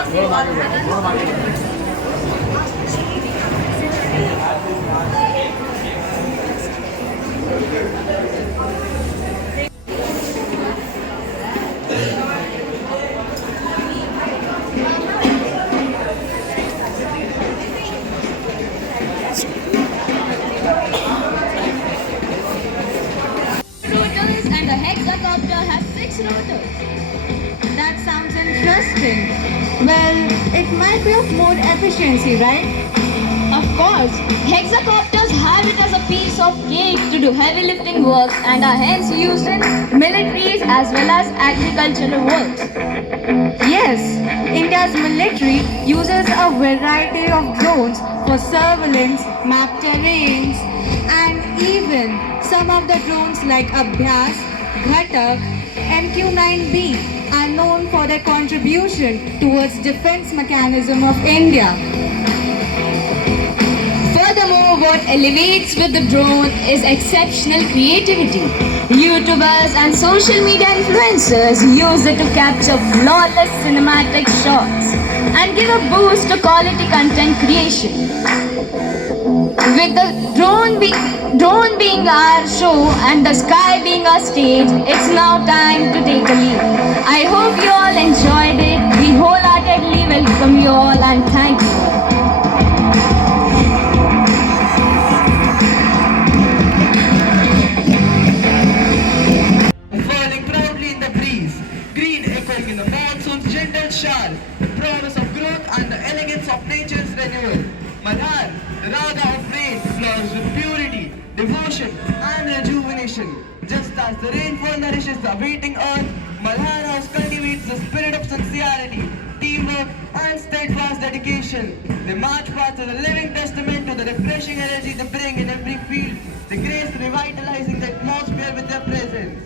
Rotors and a hexacopter has 6 rotors. That sounds interesting. Well, it might be of more efficiency, right? Of course, hexacopters have it as a piece of cake to do heavy lifting work and are hence used in militaries as well as agricultural works. Yes, India's military uses a variety of drones for surveillance, map terrains, and even some of the drones like Abhyas, Ghatak, MQ-9B are known for their contribution towards defense mechanism of India. Furthermore, what elevates with the drone is exceptional creativity. YouTubers and social media influencers use it to capture flawless cinematic shots and give a boost to quality content creation. With the drone being our show and the sky being our stage, it's now time to take a leave. I hope you all enjoyed it. We wholeheartedly welcome you all and thank you. Whirling proudly in the breeze, green echoing in the monsoon's gentle shower, the promise of growth and the elegance of nature's renewal. Malhar, the raga of rain, flows with purity, devotion, and rejuvenation. Just as the rainfall nourishes the waiting earth, Malhar House cultivates the spirit of sincerity, teamwork, and steadfast dedication. They march past as a living testament to the refreshing energy they bring in every field. They grace revitalizing the atmosphere with their presence.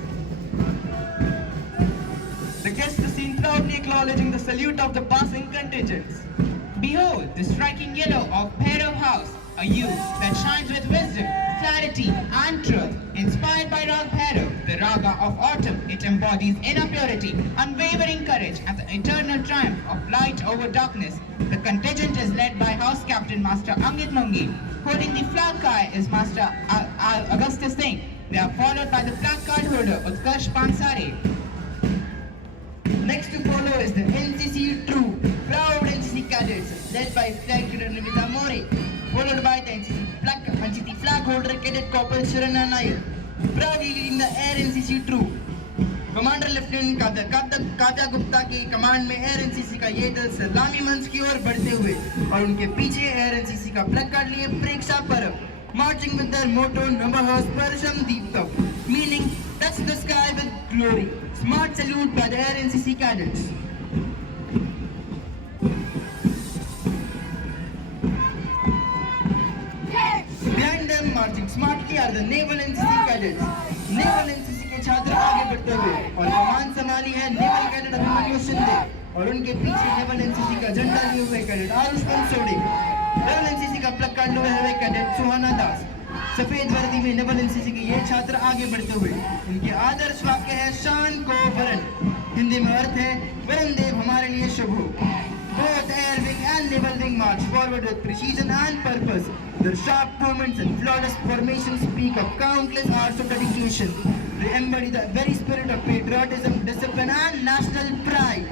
The guests are seen proudly acknowledging the salute of the passing contingents. Behold the striking yellow of Bhairav House, a youth that shines with wisdom, clarity, and truth. Inspired by Rag Bhairav, the raga of autumn, it embodies inner purity, unwavering courage, and the eternal triumph of light over darkness. The contingent is led by House Captain Master Angit Mangi. Holding the flag guy is Master Augustus Singh. They are followed by the flag card holder Utkarsh Pansare. Next to follow is the NCC Troop, proud NCC cadets, led by Flag Leader Nimita Mori, followed by the NCC flag holder Cadet Corporal Sharana Nair, proudly leading the Air NCC Troop. Commander lieutenant Kavya Gupta के command में air NCC का ये दल सलामी मंच की ओर बढ़ते हुए और उनके पीछे एयर एनसीसी का प्लग कार्ड लिए प्रेक्षा परब मार्चिंग विद देयर मोटो नमः स्पर्शम दीप्तम meaning touch the sky with glory smart salute by the air NCC cadets. Behind them marching smartly are the naval NCC cadets. Naval NCC छात्र आगे बढ़ते हुए और कमान संभाली है नेवल कैडेट अभिमन्यु शिंदे और उनके पीछे नेवल एनसीसी का झंडा लिए हुए कैडेट आरुष पंसोड़े, नेवल एनसीसी का प्लग कार्ड लिए हुए कैडेट सुहाना दास. सफेद वर्दी में नेवल एनसीसी के ये छात्र आगे बढ़ते हुए इनके आदर्श वाक्य है शान को वरण. हिंदी में अर्थ है वरण देव हमारे लिए शुभ हो. Both air wing and naval wing march forward with precision and purpose. Their sharp movements and flawless formations speak of countless hours of dedication. They embody the very spirit of patriotism, discipline, and national pride.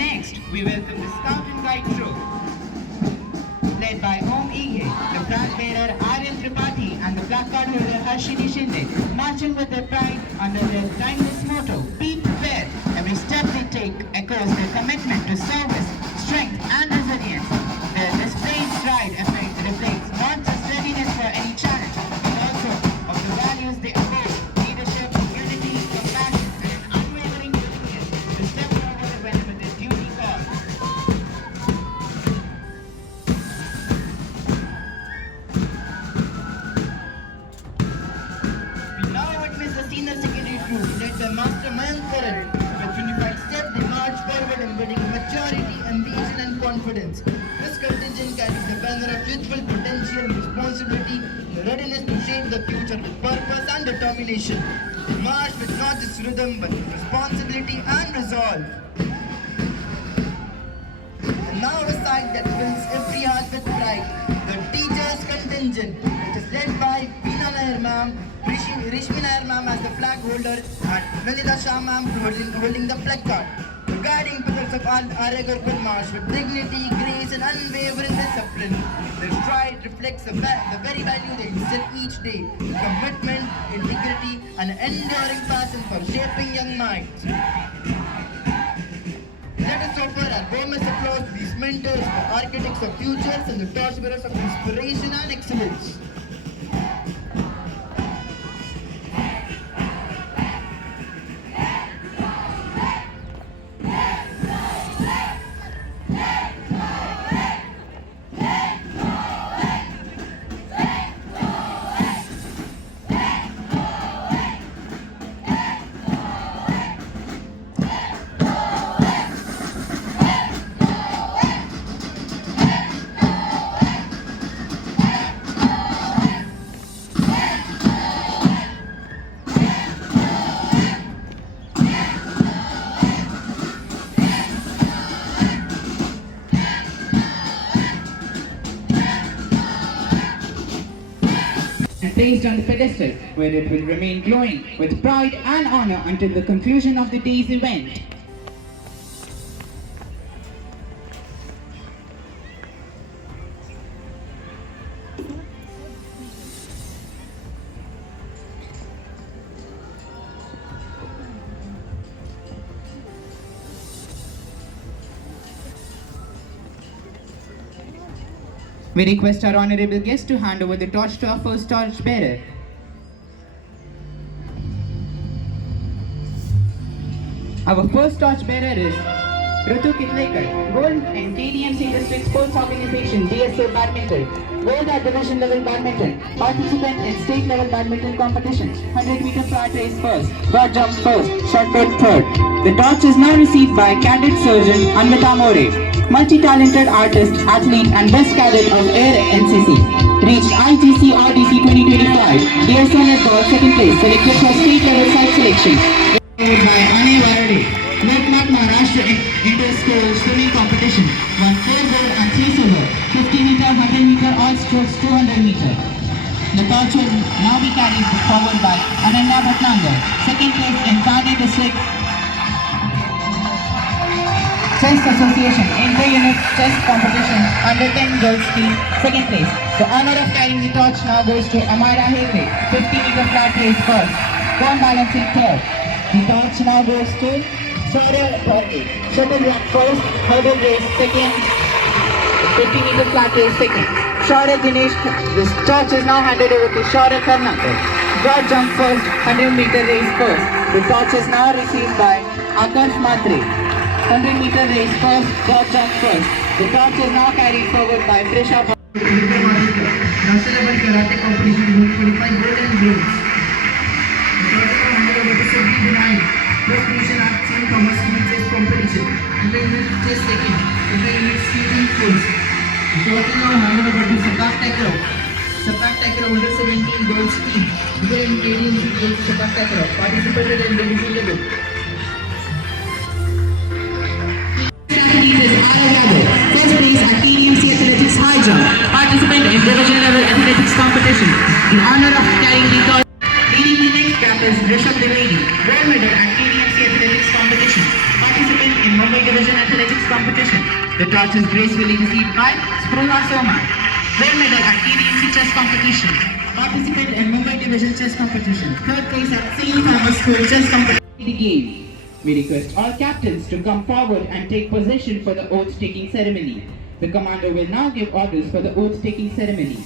Next, we welcome the Scout and Guide troop, led by Om Ige, the flag bearer Aryan Tripathi, and the flag card holder Harshini Shinde, marching with their pride under their timeless motto, "Be prepared." Every step they take echoes their commitment to service, strength, and resilience. Their displayed pride reflects not just readiness for any challenge, but also of the values they uphold: leadership, unity, compassion, and an unwavering willingness to step forward whenever their duty calls. We now witness the senior secondary troop led by Master Mayank Karan. With unified step, they march forward embodying maturity, ambition, and confidence. This contingent carries the banner of youthful potential and responsibility, the readiness to shape the future with purpose and determination. They march with not just rhythm but with responsibility and resolve. And now a sight that fills every heart with pride. The teachers' contingent, which is led by Veena Nair ma'am, Rishmi Nair ma'am as the flag holder, and Nalita Shah ma'am holding the placard. The guiding pillars of Arya Gurukul march with dignity, grace, and unwavering discipline. Their stride reflects the very value they instill each day: commitment, integrity, and an enduring passion for shaping young minds. Let us offer our warmest applause to these mentors, the architects of futures, and the torchbearers of inspiration and excellence. And placed on the pedestal, where it will remain glowing with pride and honor until the conclusion of the day's event. We request our honorable guest to hand over the torch to our first torch bearer. Our first torch bearer is Ritu Kitlekar, Gold in KDMC District Sports Organization DSA Badminton, Gold at Division Level Badminton, participant in state level badminton competitions, 100 meter flat race first, broad jump first, short put third. The torch is now received by Cadet Surgeon Anmita More, multi-talented artist, athlete and best cadet of Air NCC. Reached IGC RDC 2025, DSA Netball second place, selected for state level site selection. Followed by Ane Varade, Lokmat Maharashtra Inter-School Swimming Competition, won 4 gold and 3 silver, 50 meter, 100 meter, all strokes 200 meter. The torch will now be carried forward by Ananya Bhatnagar, second place in Thane District Chess Association Inter-Unit Chess Competition under 10 girls team, second place. The honor of carrying the torch now goes to Amira Hegde, 50 meter flat race first, cone balancing third. The torch now goes to Saurya Bharti, shuttle rack first, hurdle race second, 50 meter flat race second. Shaurya Dinesh, this torch is now handed over to Shaurya Karnakar. Broad jump first, 100 meter race first. The torch is now received by Akash Matre. 100 meter race first, broad jump first. The torch is now carried forward by Prisha. National level karate competition 25 gold and bronze. The torch is now handed over to Sophie Binay, first position at St. Thomas School Chess Competition. Inter-unit chess second, inter-unit skating first. The torch is now handed over to Sapak Takraw. Sapak Takraw under 17 girls team. Inter-unit KDMC girls Sapak Takraw participated in division level. First place at KDMC Athletics High Jump, participant in division level athletics competition. In honor of carrying the torch, leading the next gap is Rishabh Dwivedi, gold medal at KDMC Athletics competition, participant in Mumbai Division Athletics competition. The torch is gracefully received by Spruha Soma, gold medal at KDMC chess competition, participant in Mumbai Division chess competition. Third place at St. Thomas School chess competition. The game. We request all captains to come forward and take position for the oath-taking ceremony. The commander will now give orders for the oath-taking ceremony.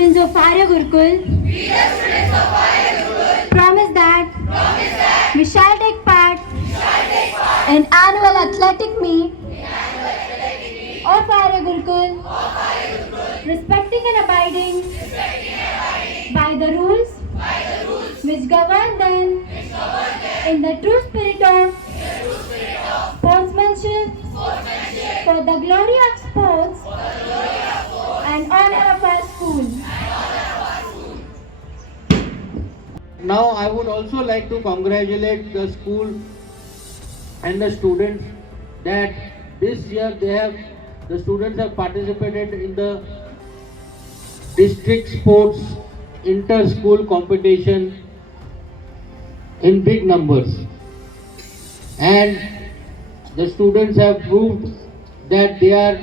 students of Arya Gurukul, promise that we shall take part in annual athletic meet of Arya Gurukul, respecting and abiding by the rules which govern them in the true spirit of sportsmanship for the glory of sports and honor of our school. Now I would also like to congratulate the school and the students that this year the students have participated in the district sports inter-school competition in big numbers, and the students have proved that they are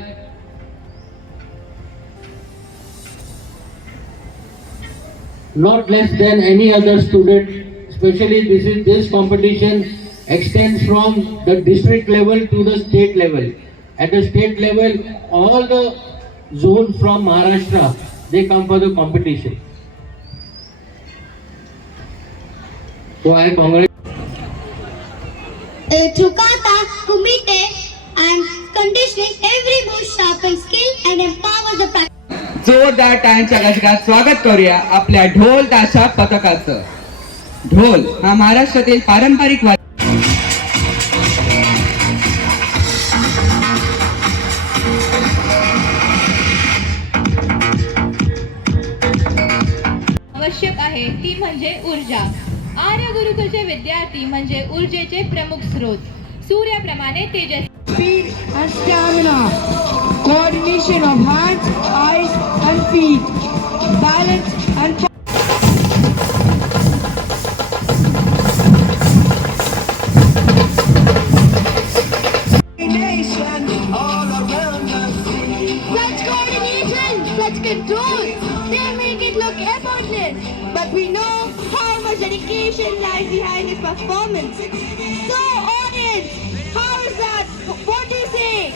not less than any other student. Especially this competition extends from the district level to the state level. At the state level, all the zones from Maharashtra, they come for the competition. So I congratulate through kata, kumite, and conditioning, every move sharpens skill and empowers the practice. जोरदार टाळ्यांच्या गजरात स्वागत करूया आपल्या ढोल ताशा पथकाचं. ढोल हा महाराष्ट्रातील पारंपरिक आवश्यक आहे ती म्हणजे ऊर्जा. आर्य गुरुकुलचे विद्यार्थी म्हणजे ऊर्जेचे प्रमुख स्रोत. सूर्याप्रमाणे तेजस्वी. Speed and stamina, coordination of hands, eyes and feet, balance and Such coordination, such control, they make it look effortless. But we know how much dedication lies behind this performance. So audience, how is that? What do you say?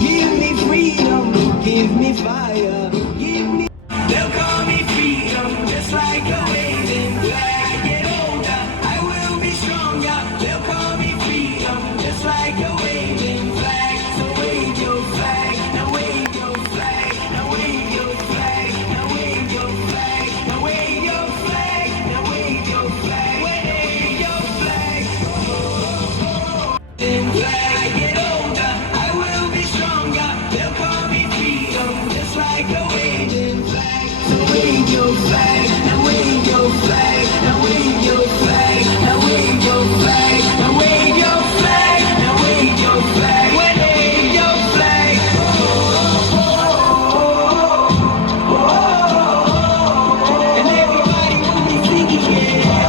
give me freedom, give me fire, give me. They'll call me freedom, just like a waving flag. I get older, I will be stronger. They'll call me freedom, just like a waving flag. So wave your flag, now wave your flag, now wave your flag, now wave your flag, now wave your flag, now wave your flag, wave your flag. I get older, I will be stronger. They'll call me freedom, just like a waving flag. So wave your flag, now wave your flag, now wave your flag, now wave your flag, now wave your flag, now wave your flag, wave your flag. And everybody will be singing, yeah.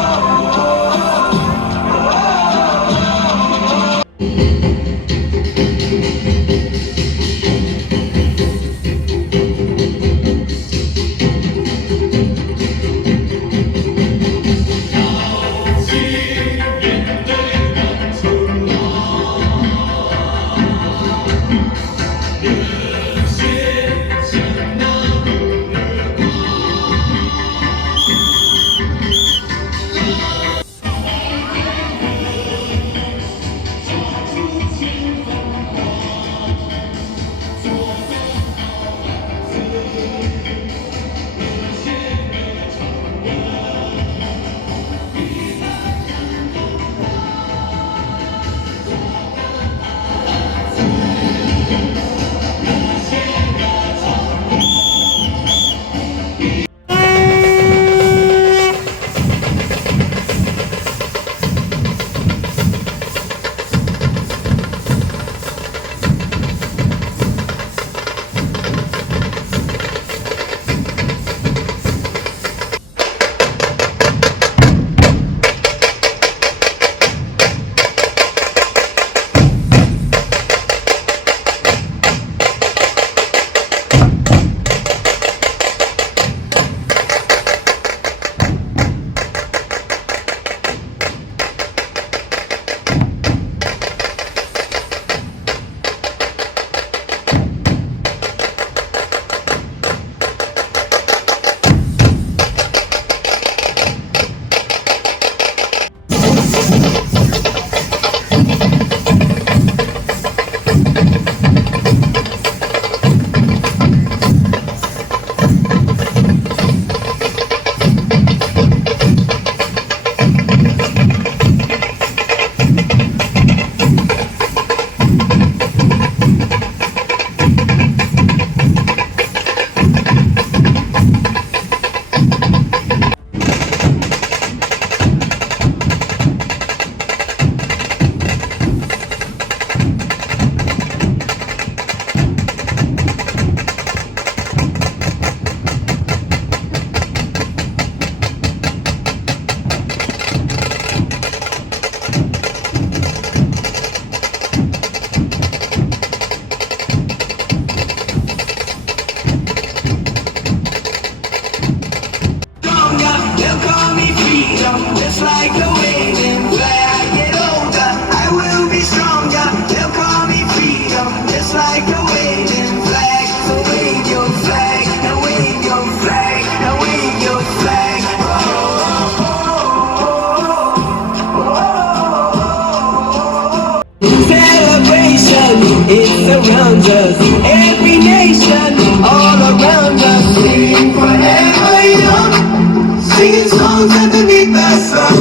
like a waving flag. I get older, I will be stronger. They'll call me freedom, just like a waving flag. So wave your flag, now wave your flag, now wave your flag. Celebration, it surrounds us. Every nation, all around us. Singing forever young, singing songs underneath the sun.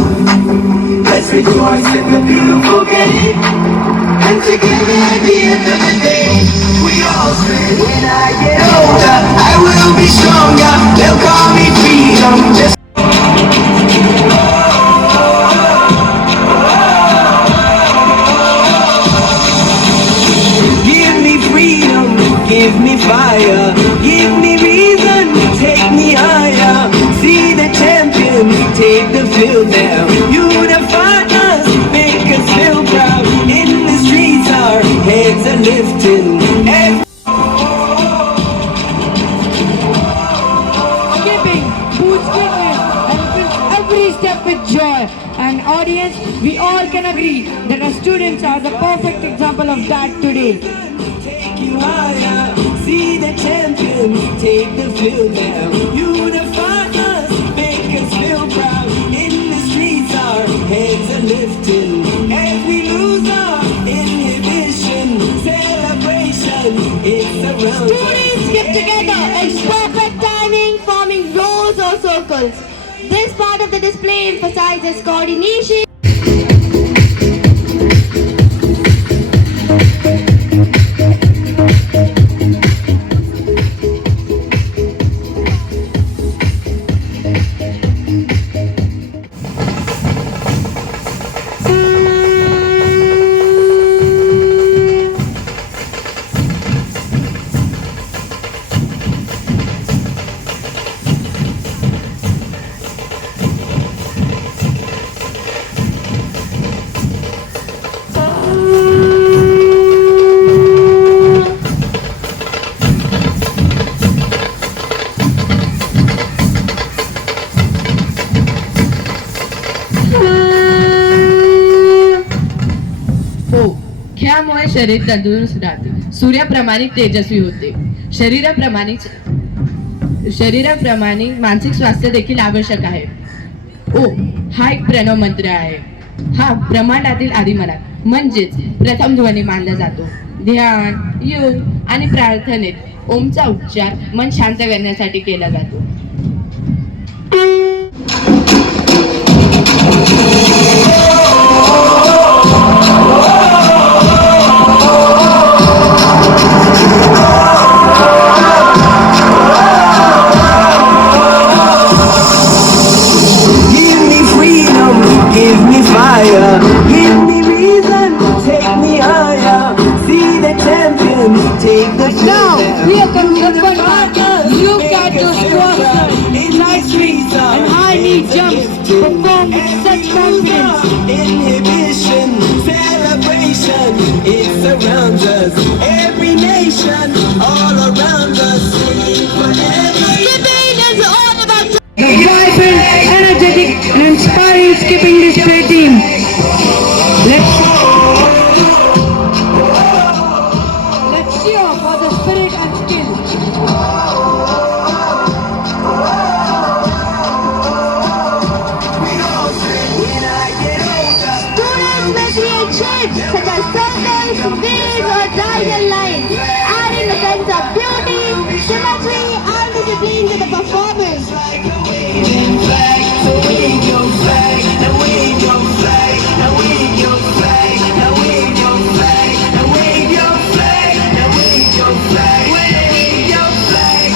Let's rejoice in the beautiful game. And together at the end of the day, we all say, when I get older, I will be stronger. They'll call me freedom. Just give me freedom, give me fire, give me reason, take me higher. See the champions take the field now. Unify us, make us feel proud. In the streets our heads are lifting. Skipping, boots fitness, and fills every step with joy. And audience, we all can agree that our students are the perfect example of that today. Take you higher, see the champions take the field now. Unify us, make us feel proud. In the streets our heads are lifting. As we lose our inhibition, celebration, it's around. Students skip together in perfect timing, forming rows or circles. This part of the display emphasizes coordination. खेळामुळे शरीर तंदुरुस्त राहते, सूर्याप्रमाणे तेजस्वी होते. शरीराप्रमाणे मानसिक स्वास्थ्य देखील आवश्यक आहे. ओ हा एक प्रणव मंत्र आहे. हा ब्रह्मांडातील आदिमनात म्हणजेच प्रथम ध्वनी मानला जातो. ध्यान, योग आणि प्रार्थनेत ओमचा उच्चार मन शांत करण्यासाठी केला जातो. Give me fire, give me reason, take me higher. See the champions take the field. We are confident that you got those crossers, light streets, and high knee jumps. Perform with such confidence. Inhibition, celebration, it surrounds us. Every nation, all around us. Singing forever. Skipping is all about The vibrant, energetic, and inspiring skipping display team. Let's cheer for the spirit and skill. When I get older, Students may create shapes such as circles, wheels, or diagonal lines, adding a sense of beauty, symmetry, and discipline to the performance. like a waving flag. So wave your flag, now wave your flag, now wave your flag, now wave your flag, now wave your flag, now wave your flag, wave your flag.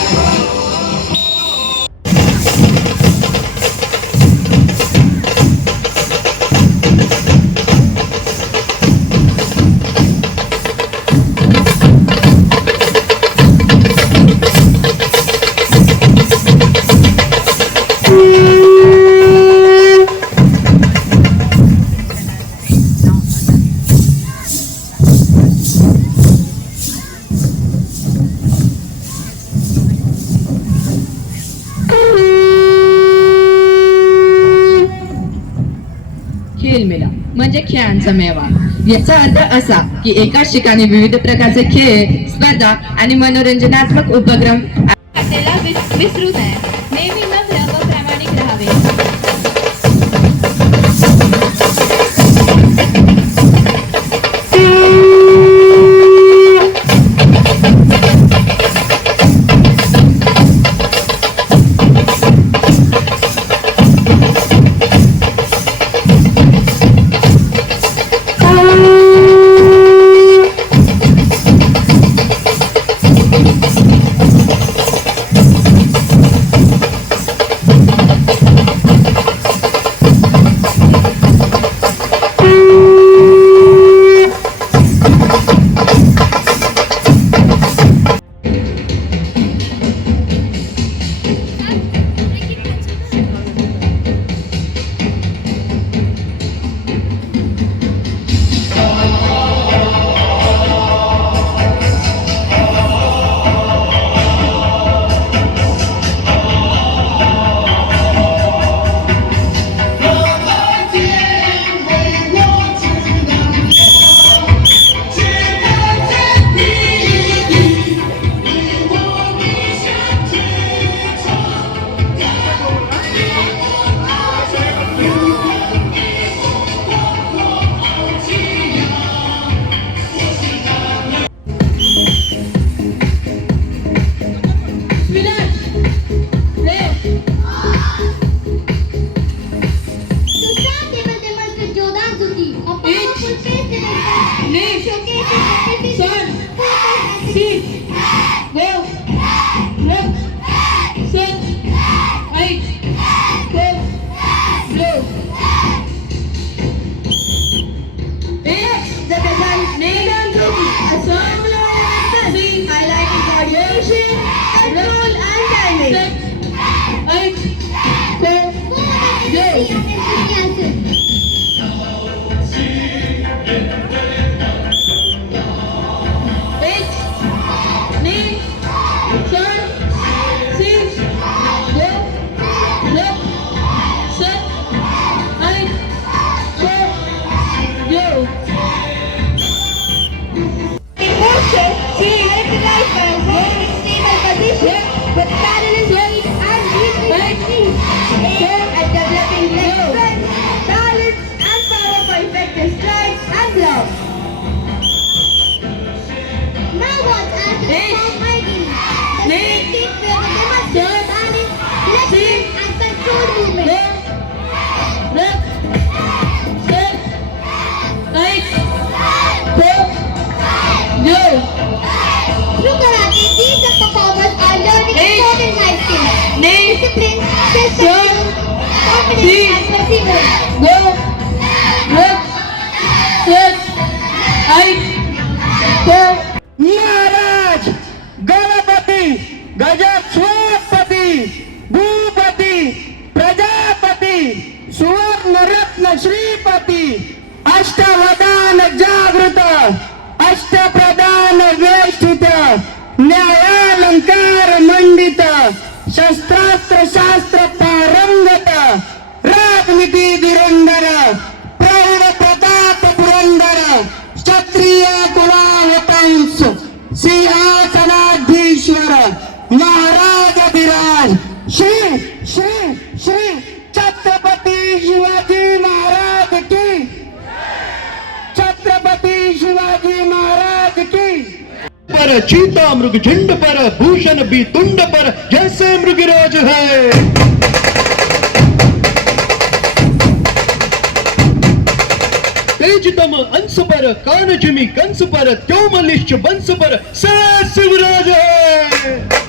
खेळ मेळा म्हणजे खेळांचा मेळावा. याचा अर्थ असा की एकाच ठिकाणी विविध प्रकारचे खेळ, स्पर्धा आणि मनोरंजनात्मक उपक्रम त्याला विसरू नये. नेहमी नम्र व प्रामाणिक राहावे. महाराज गणपती गजस्वपती भूपती प्रजापती सुवर्णरत्न श्रीपती अष्टवदान जागृत अष्टप्रधान वेष्टित न्यायालंकार मंडित शस्त्रास्त्र शास्त्र पारंगत राजनीती धुरंधर प्रौढ प्रताप पुरंदर क्षत्रिय कुलावतंस सिंहासनाधीश्वर महाराज विराज श्री श्री श्री छत्रपती शिवाजी महाराज की छत्रपती शिवाजी महाराज की पर चीता मृग झुंड पर भूषण भी तुंड पर जैसे मृगराज है। तेजतम अंश पर कान जिमी कंस पर त्योमलिश्च वंश पर सहस शिवराज है।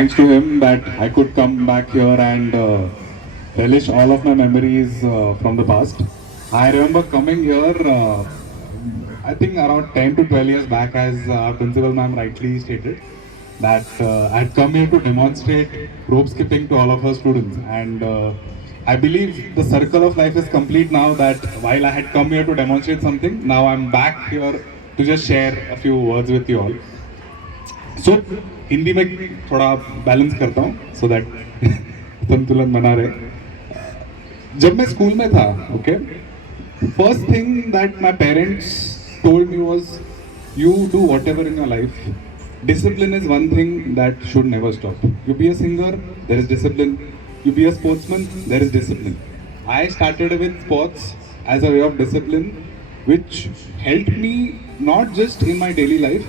thanks to him that I could come back here and relish all of my memories from the past. I remember coming here, I think around 10 to 12 years back, as our principal ma'am rightly stated, that I had come here to demonstrate rope skipping to all of our students. And I believe the circle of life is complete now, that while I had come here to demonstrate something, now I'm back here to just share a few words with you all. So, Hindi में थोड़ा balance करता हूँ so that संतुलन बना रहे. जब मैं school में था, okay, first thing that my parents told me was, you do whatever in your life. Discipline is one thing that should never stop. You be a singer, there is discipline. You be a sportsman, there is discipline. I started with sports as a way of discipline, which helped me not just in my daily life,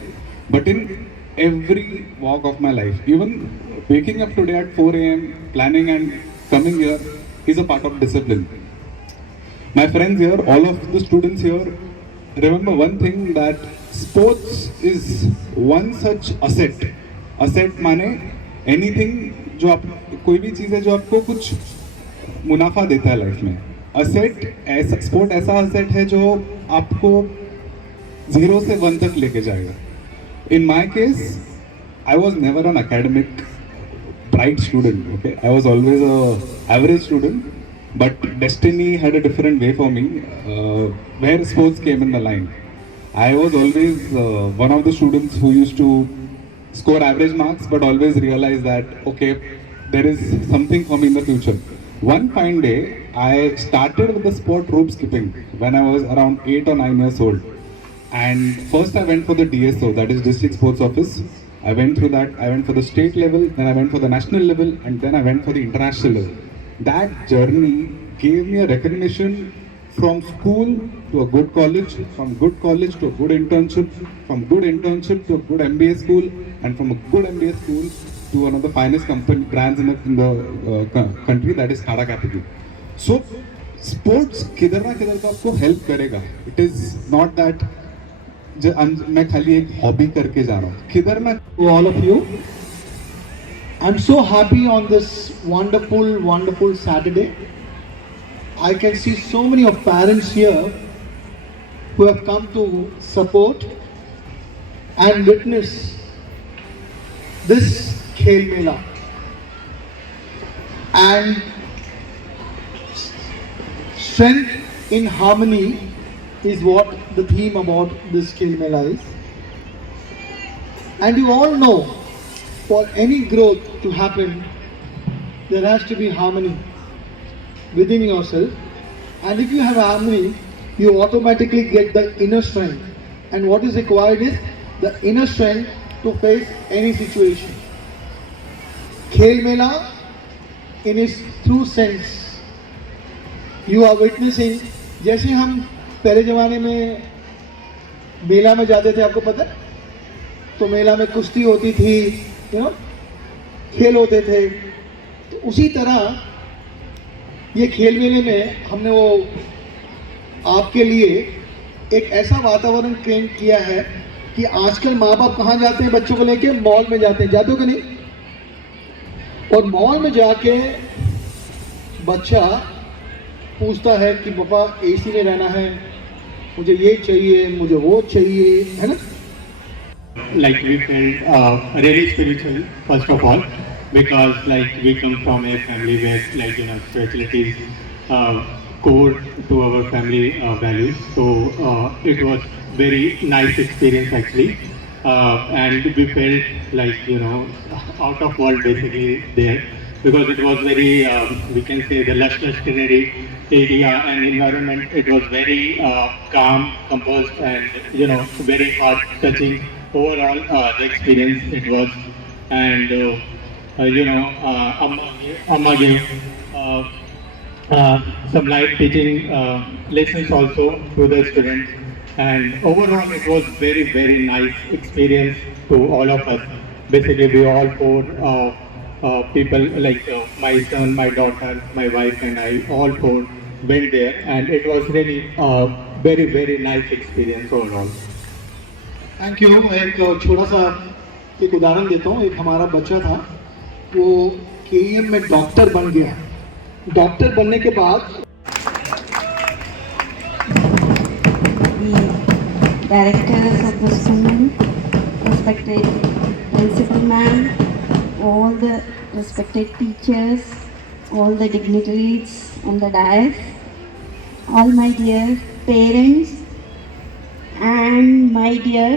but in every walk of my life. Even waking up today at 4 a.m., planning and coming here is a part of discipline. My friends here, all of the students here, remember one thing, that sports is one such asset. Asset माने anything जो आप, कोई भी चीज़ है जो आपको कुछ मुनाफा देता है लाइफ में. Asset ऐसा, स्पोर्ट ऐसा asset है जो आपको 0 से 1 तक लेके जाएगा. In my case, I was never an academic bright student. Okay, I was always a average student, but destiny had a different way for me, where sports came in the line. I was always one of the students who used to score average marks, but always realized that okay, there is something for me in the future. One fine day, I started with the sport rope skipping when I was around 8 or 9 years old. And first I went for the DSO, that is District Sports Office. I went through that, I went for the state level, then I went for the national level, and then I went for the international level. That journey gave me a recognition from school to a good college, from good college to a good internship, from good internship to a good MBA school, and from a good MBA school to one of the finest brands in the country, that is Tata Capital. So, sports किधर ना किधर तो आपको help करेगा. It is not that मैं खाली एक hobby करके जा रहा हूँ, किधर ना. To all of you, I'm so happy on this wonderful Saturday. I can see so many of parents here who have come to support and witness this Khel Mela. And strength in harmony is what the theme about this Khel Mela is. And you all know, for any growth to happen, there has to be harmony within yourself. And if you have harmony, you automatically get the inner strength. And what is required is the inner strength to face any situation. Khel Mela, in its true sense, you are witnessing, जैसे हम पहले ज़माने में मेला में जाते थे, आपको पता है, तो मेला में कुश्ती होती थी, खेल होते थे, तो उसी तरह ये खेल मेले में हमने वो आपके लिए एक ऐसा वातावरण क्रिएट किया है कि आजकल माँ बाप कहाँ जाते हैं बच्चों को लेके? मॉल में जाते हैं, जाते हो कि नहीं? और मॉल में जाके बच्चा पूछता है कि पापा एसी में रहना है, मुझे ये चाहिए, मुझे वो चाहिए, है ना? Like we felt really spiritual first of all, because like we come from a family where spirituality is core to our family values. So it was very nice experience actually, and we felt like out of world basically there, because it was very we can say the lush greenery area and environment. It was very calm, composed, and very heart touching. Overall, the experience it was, and Amma gave some life teaching lessons also to the students, and overall it was very nice experience to all of us. Basically, we all four people, like my son, my daughter, my wife, and I, all four went there, and it was really very nice experience overall. Thank you. एक छोटा सा एक उदाहरण देता हूँ. एक हमारा बच्चा था, वो KEM में डॉक्टर बन गया। डॉक्टर बनने के बाद directors of the school, respected principal ma'am, all the respected teachers, all the dignitaries on the dais, all my dear parents and my dear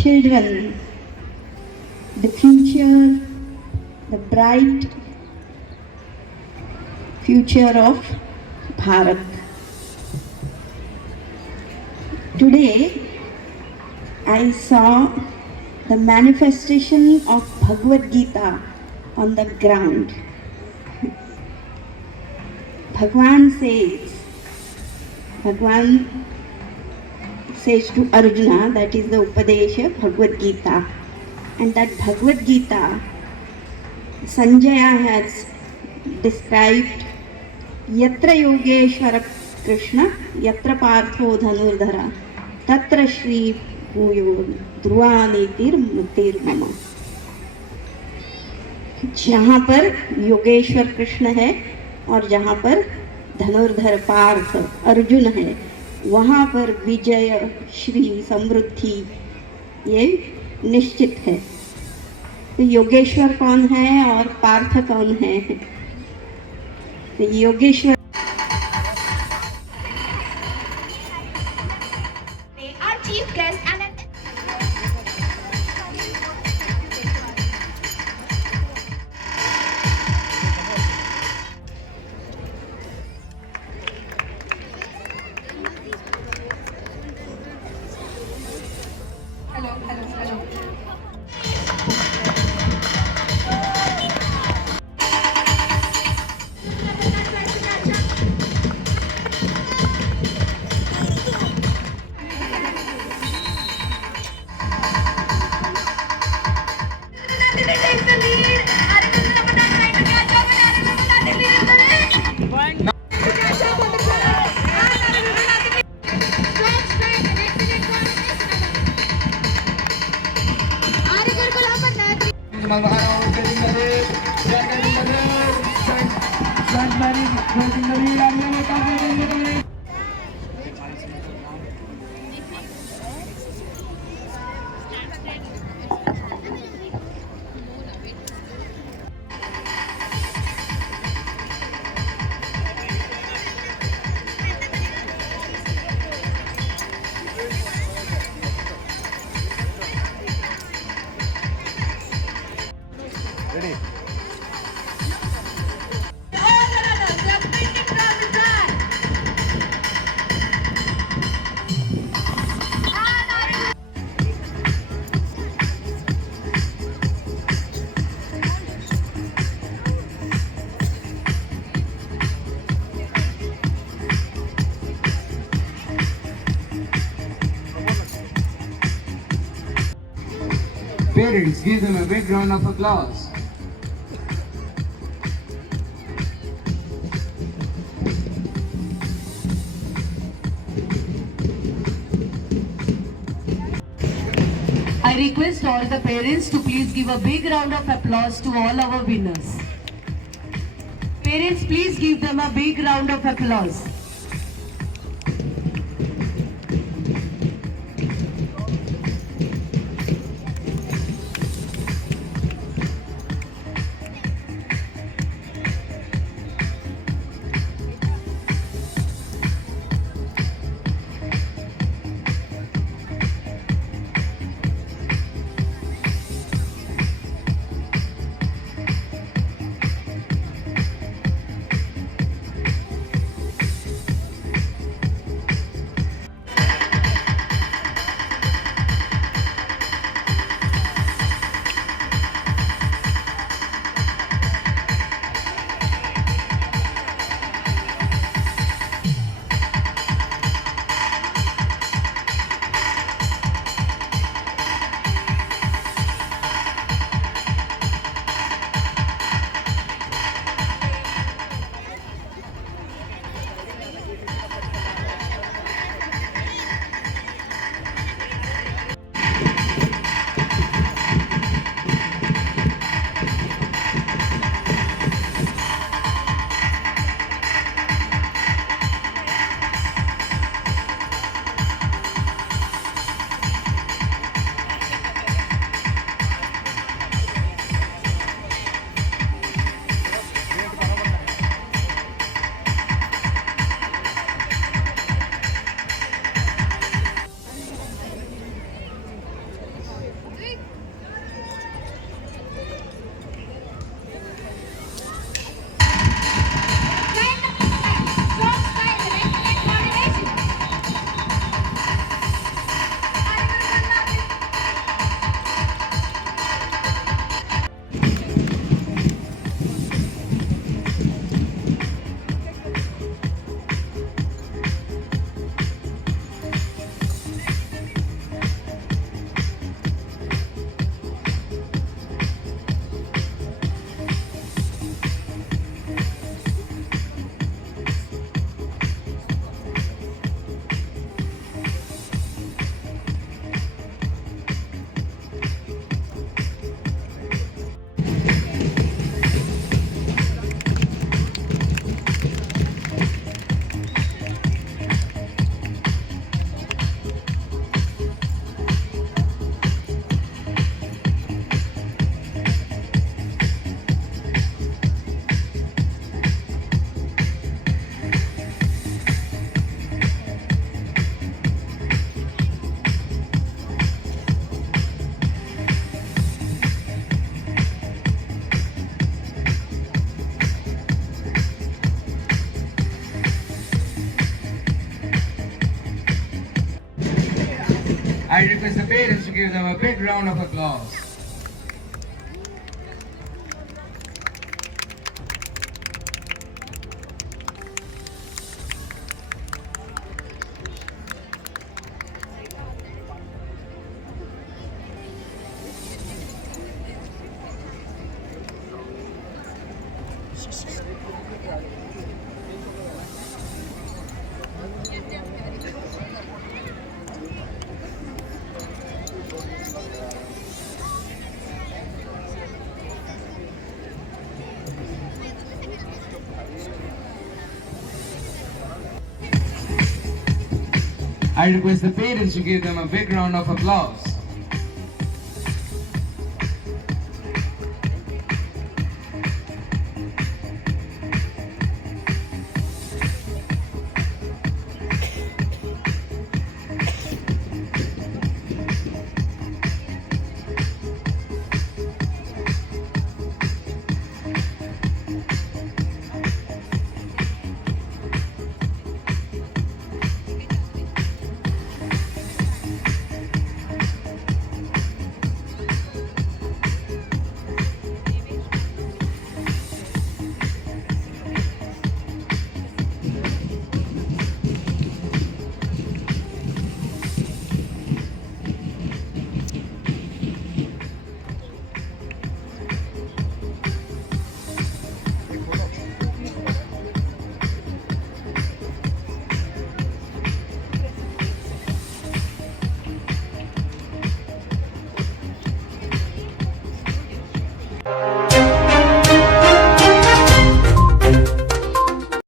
children, the future, the bright future of Bharat. Today, I saw the manifestation of Bhagavad Gita on the ground. Bhagwan says to Arjuna, that is the Upadesha Bhagavad Gita, and that Bhagavad Gita, Sanjaya has described, Yatra Yogeshwara Krishna, Yatra Partho Dhanurdhara, Tatra Shri Bhuyo Dhruvanetir Mutir Mama. जहाँ पर योगेश्वर कृष्ण है और जहाँ पर धनुर्धर पार्थ अर्जुन है, वहाँ पर विजय, श्री, समृद्धि ये निश्चित है। तो योगेश्वर कौन है और पार्थ कौन है? तो Yogeshwar our chief guest and Parents, give them a big round of applause. I request all the parents to please give a big round of applause to all our winners. Parents, please give them a big round of applause. I request the parents to give them a big round of applause. I request the parents to give them a big round of applause.